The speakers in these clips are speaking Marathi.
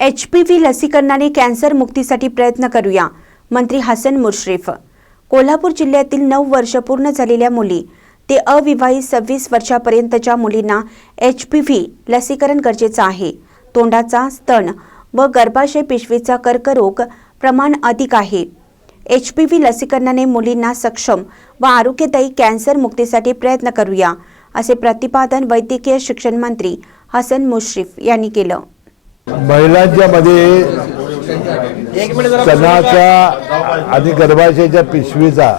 HPV लसीकरणाने कॅन्सर मुक्तीसाठी प्रयत्न करूया. मंत्री हसन मुश्रीफ. कोल्हापूर जिल्ह्यातील 9 वर्ष पूर्ण झालेल्या मुली ते अविवाहित 26 वर्षापर्यंतच्या मुलींना HPV लसीकरण गरजेचं आहे. तोंडाचा, स्तन व गर्भाशय पिशवीचा कर्करोग प्रमाण अधिक आहे. HPV लसीकरणाने मुलींना सक्षम व आरोग्यदायी कॅन्सर मुक्तीसाठी प्रयत्न करूया, असे प्रतिपादन वैद्यकीय शिक्षण मंत्री हसन मुश्रीफ यांनी केलं. महिलांच्या मध्ये स्तनाचा आणि गर्भाशयाच्या पिशवीचा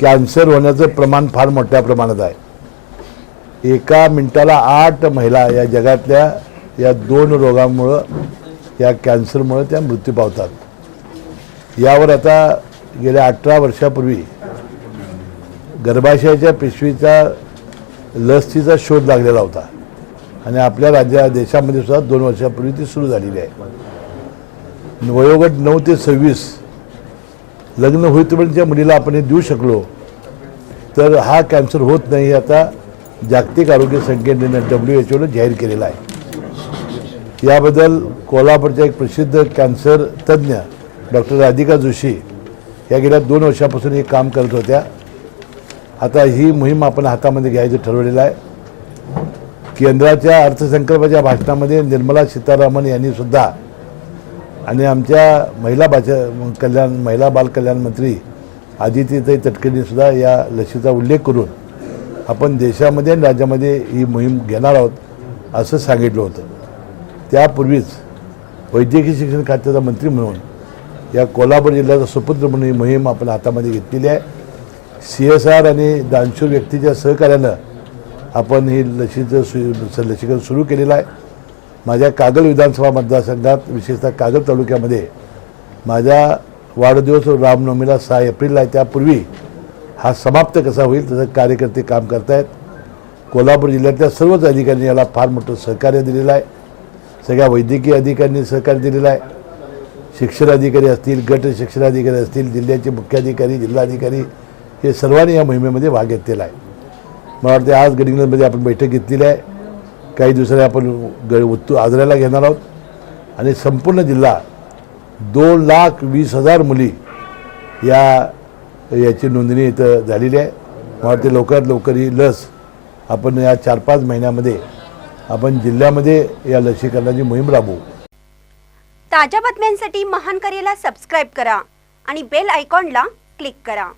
कॅन्सर होण्याचं प्रमाण फार मोठ्या प्रमाणात आहे. एका मिनिटाला 8 महिला या जगातल्या या 2 रोगांमुळं, या कॅन्सरमुळे त्या मृत्यू पावतात. यावर आता गेल्या 18 वर्षापूर्वी गर्भाशयाच्या पिशवीचा लसीचा शोध लागलेला होता आणि आपल्या देशामध्ये सुद्धा 2 वर्षापूर्वी ती सुरू झालेली आहे. वयोगट 9 ते 26 लग्न होईपर्यंतच्या मुलीला आपण हे देऊ शकलो तर हा कॅन्सर होत नाही, हे आता जागतिक आरोग्य संघटनेनं WHO जाहीर केलेला आहे. याबद्दल कोल्हापूरच्या एक प्रसिद्ध कॅन्सर तज्ज्ञ डॉक्टर राधिका जोशी या गेल्या 2 वर्षापासून हे काम करत होत्या. आता ही मोहीम आपण हातामध्ये घ्यायचं ठरवलेलं आहे. केंद्राच्या अर्थसंकल्पाच्या भाषणामध्ये निर्मला सीतारामन यांनी सुद्धा आणि आमच्या महिला बाल कल्याण मंत्री आदित्यताई तटकरेंनी सुद्धा या लसीचा उल्लेख करून आपण देशामध्ये आणि राज्यामध्ये ही मोहीम घेणार आहोत असं सांगितलं होतं. त्यापूर्वीच वैद्यकीय शिक्षण खात्याचा मंत्री म्हणून या कोल्हापूर जिल्ह्याचा सुपुत्र म्हणून ही मोहीम आपण हातामध्ये घेतलेली आहे. CSR आणि दानशूर व्यक्तीच्या सहकार्यानं आपण ही लसीकरण सुरू केलेलं आहे. माझ्या कागल विधानसभा मतदारसंघात, विशेषतः कागल तालुक्यामध्ये माझ्या वाढदिवस रामनवमीला 6 एप्रिलला आहे. त्यापूर्वी हा समाप्त कसा होईल तसं कार्यकर्ते काम करत आहेत. कोल्हापूर जिल्ह्यातल्या सर्वच अधिकाऱ्यांनी याला फार मोठं सहकार्य दिलेलं आहे. सगळ्या वैद्यकीय अधिकाऱ्यांनी सहकार्य दिलेलं आहे. शिक्षण अधिकारी असतील, गट शिक्षण अधिकारी असतील, जिल्ह्याचे मुख्याधिकारी, जिल्हाधिकारी हे सर्वांनी या मोहिमेमध्ये भाग घेतलेला आहे. मला वाटते आज गडिंग्लजमध्ये आपण बैठक घेतलेली आहे. काही दिवसांनी आपण आजऱ्याला घेणार आहोत आणि संपूर्ण जिल्हा 2,20,000 मुली याची नोंदणी इथं झालेली आहे. मला वाटते लवकरात लवकर ही लस आपण या 4-5 महिन्यामध्ये आपण जिल्ह्यामध्ये या लसीकरणाची मोहीम राबवू. ताज्या बातम्यांसाठी महान करेला सबस्क्राईब करा आणि बेल आयकॉनला क्लिक करा.